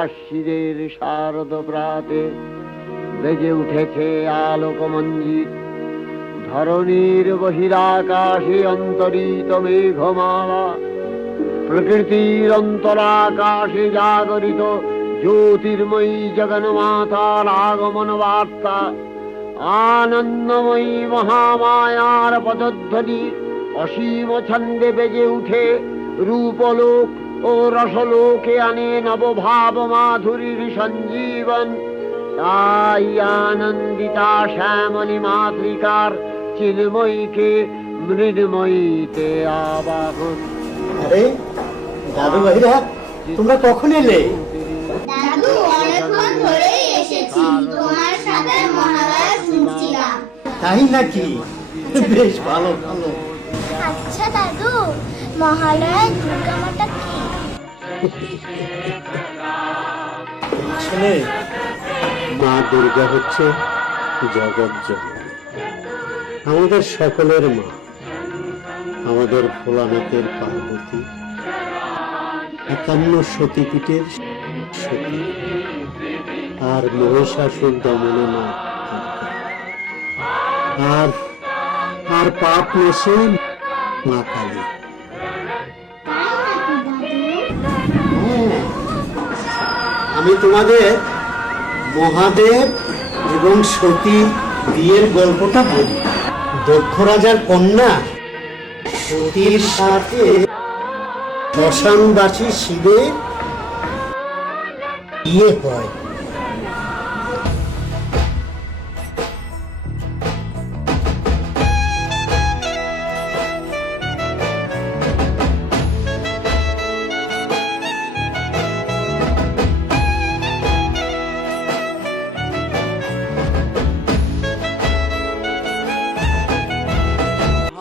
আশ্বিনের শারদ প্রাতে বেজে উঠেছে আলোকমঞ্জিত, ধরণীর বহিরাকাশে অন্তরিত মেঘমালা, প্রকৃতির অন্তরাকাশে জাগরিত জ্যোতির্ময়ী জগন্মাতার আগমন বার্তা, আনন্দময়ী মহামায়ার পদধ্বনি অসীম ছন্দে বেজে উঠে রূপলোক ও রসলোকে আনে নবভাব মাধুরীর সঞ্জীবন। তাই আনন্দিতা শ্যামলী মাতৃকার চিন্ময়ীকে মৃন্ময়ীতে আবাহন। আরে দাদু ভাইরা, তোমরা কখন এলে? দাদু, অনেকক্ষণ ধরেই এসেছি, তোমার সাথে মহালয়া শুনছিলাম। তাই নাকি? বেশ ভালো ভালো। আচ্ছা দাদু, মহালয়ার দুর্গা মাতা কি? আসলে মা দুর্গা হচ্ছে জগৎ জননী, আমাদের সকলের মা, আমাদের ভোলানাথের পার্বতী, 51 সতীপীঠের সতী, আর মহিষাসুর দমনে মা দুর্গা, আর পাপ নেশে মা কালী। আমি তোমাদের মহাদেব এবং সতী বিয়ের গল্পটা বলি। দক্ষ রাজার কন্যা সতীর সাথে শ্মশানবাসী শিবের বিয়ে হয়।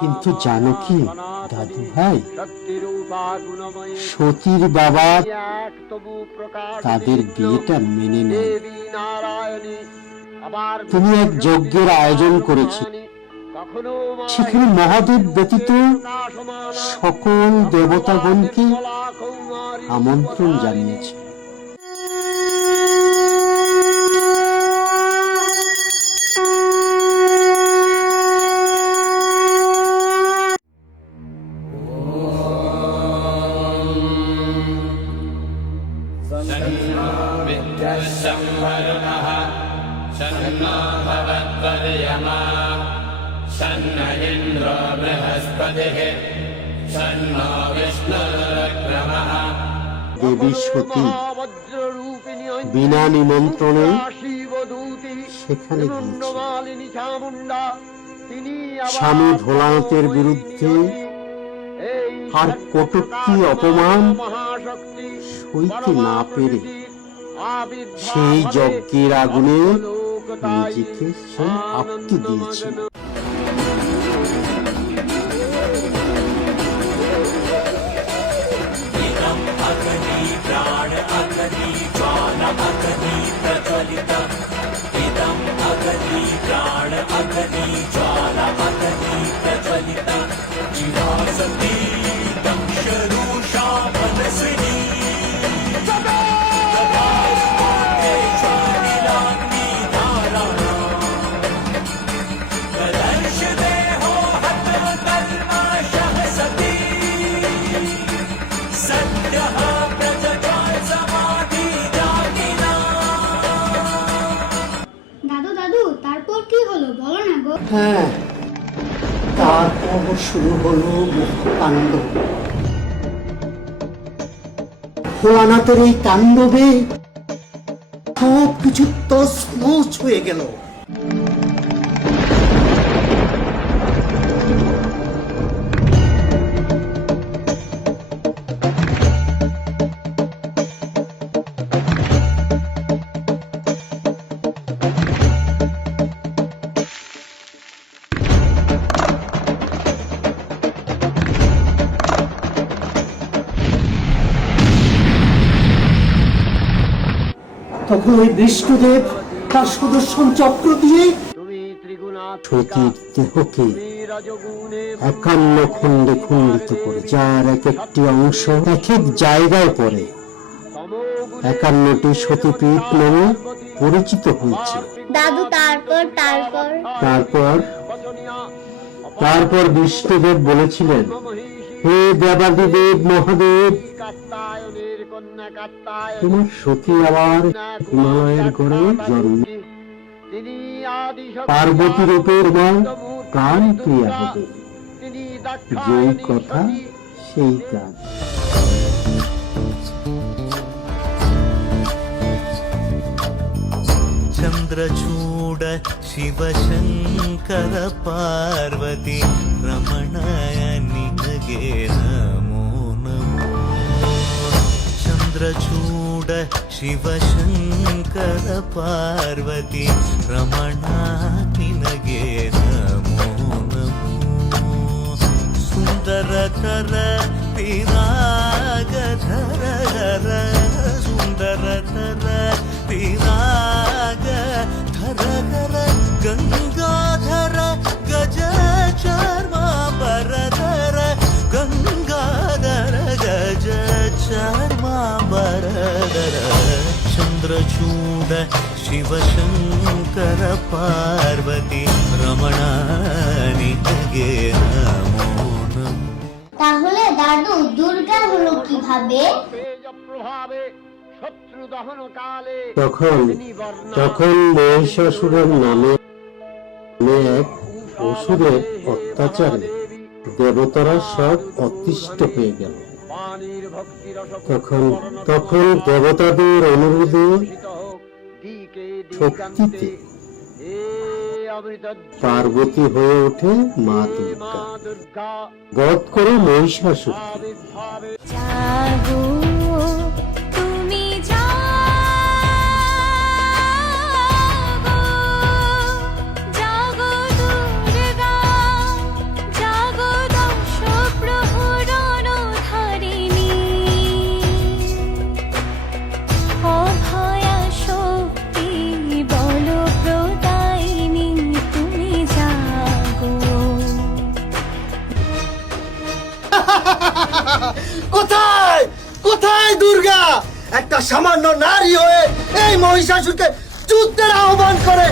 কিন্তু জানো কি দাদু ভাই, সতীর বাবা তাদের বিয়েটা মেনে নেয়। তিনি এক যজ্ঞের আয়োজন করেছেন, সেখানে মহাদেব ব্যতীত সকল দেবতাগণকে আমন্ত্রণ জানিয়েছে। संवरुणः शन्नो भवत्वर्यमा शन्न इन्द्रो बृहस्पतिः शन्नो विष्णुरुक्रमः। দেবী সতী বিনা নিমন্ত্রণে সেখানে গিয়েছে। স্বামী ভোলানাথের বিরুদ্ধে আর কটূক্তি অপমান সইতে না পেরে সেই যজ্ঞের আগুনে নিজেকে সে আহুতি দিয়েছে। হ্যাঁ, তারপর শুরু হলো তাণ্ডব। ভোলানাথের এই তাণ্ডবে সব কিছু তছনছ হয়ে গেল। তখন ওই বিষ্ণুদেব তার সুদর্শন চক্র দিয়ে সতীর দেহকে 51 খণ্ডে খণ্ডিত করে, যার এক একটি অংশ এক এক জায়গায় পড়ে। 51টি সতীপীঠ নামে পরিচিত হয়েছে। দাদু তারপর তারপর বিষ্ণুদেব বলেছিলেন, হে দেবাদিদেব মহাদেব, তোমার সতী আবার হিমালয়ের গড়ে জন্ম, পার্বতী রূপের মা প্রাণ ক্রিয়া হবে, যেই কথা সেই কাজ। चन्द्रचूड शिवशङ्कर पार्वती रमणाय निनगे नमो नमो। चन्द्रचूड शिवशङ्कर पार्वती रमणा निनगे नमो नमो। सुन्दरतर पिरागधर हर सुन्दरतर पिराग धर धर गंगाधर गज चर्मांबरधर गंगाधर गज चर्मांबरधर। चंद्रचूड शिवशंकर पार्वती रमणा निनगे नमो नमो। তাহলে দাদু দুর্গা হলো কিভাবে? তখন মহিষাসুরের নামে এক অসুরের অত্যাচারে দেবতারা সব অতিষ্ঠ হয়ে গেল। তখন দেবতাদের অনুরোধে শক্তিতে পার্বতী হয়ে ওঠে মা দুর্গা, বধ করে মহিষাসুর। জাগো তুমি জাগো, জাগো দুর্গা, জাগো দশ প্রহরণ ধারিণী, অভয়া শক্তি বল প্রদায়িনী তুমি জাগো। কোথায় কোথায় দুর্গা? একটা সামান্য নারী হয়ে এই মহিষাসুরকে যুদ্ধের আহ্বান করে।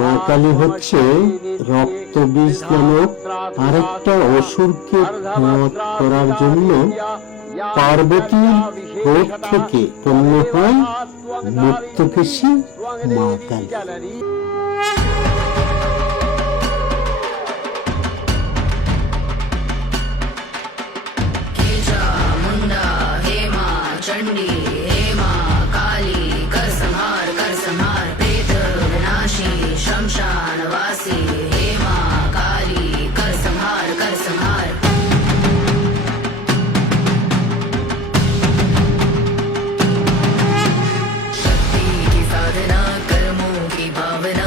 মা কালী হচ্ছে রক্তবীজ নামক আরেকটা অসুরকে বধ করার জন্য পার্বতীর ক্রোধ থেকে পণ্য হয় মুক্তকেশী মা কালী। चंडी हे मां काली कर संहार प्रेत विनाशी शमशान वासी हे मां काली कर संहार शक्ति की साधना कर्मों की भावना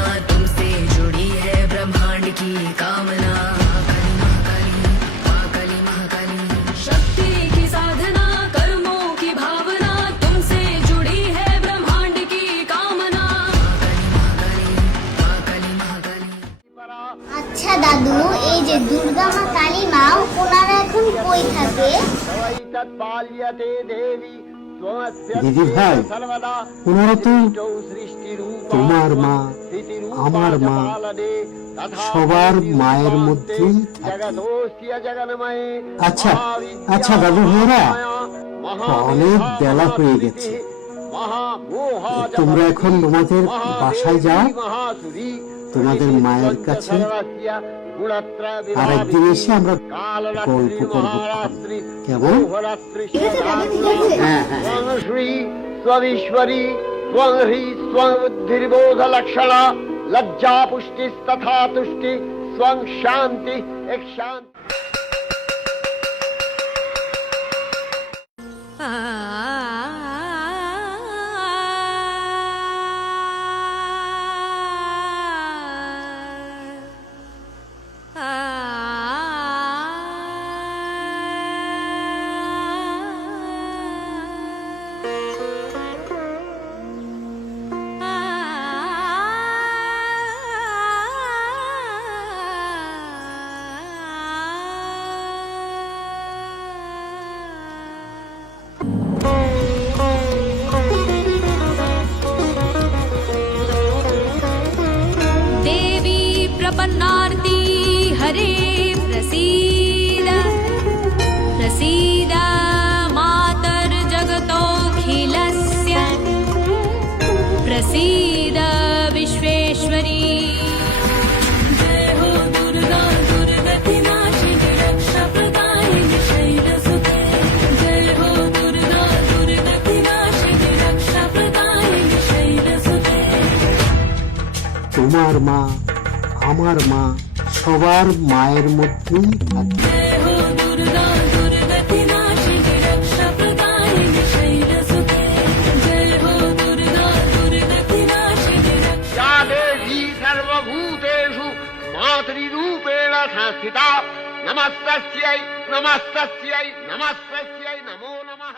কে? তৎপাল্যতে দেবী দিদি ভাই, ওনারা তো তোমার মা, আমার মা, সবার মায়ের মধ্যেই থাকে। আচ্ছা আচ্ছা দাদু ভাইরা, অনেক বেলা হয়ে গেছে, তোমরা এখন তোমাদের বাসায় যাও, তোমাদের মায়ের কাছে আরেকদিন এসে আমরা গল্প করবো, কেমন? ঠিক আছে দাদু, ঠিক আছে। হ্যাঁ হ্যাঁ। ত্বং শ্রী স্ববিশ্বরী ত্বং হ্রি স্বং বুদ্ধির্বোধ লক্ষণা লজ্জা পুষ্টিস্তথা তুষ্টি স্বং শান্তি এক শান্তি। देवी प्रपन्नार्ति हरे प्रसीद प्रसीद मातर्जगतोऽखिलस्य प्रसीद विश्वेश्वरी जय हो दुर्गा दुर्गतिनाशिनी रक्षाप्रदायिनी शैलसुते जय हो दुर्गा दुर्गतिनाशिनी रक्षाप्रदायिनी शैलसुते তোমার মা, আমার মা, সবার মায়ের মধ্যেই থাকে। जय हो दुर्गा दुर्गतिनाशिनी रक्षाप्रदायिनी शैलसुते जय हो दुर्गा दुर्गतिनाशिनी या देवी सर्वभूतेषु मातृरूपेण संस्थिता नमस्तस्यै नमस्तस्यै नमस्तस्यै नमो नमः।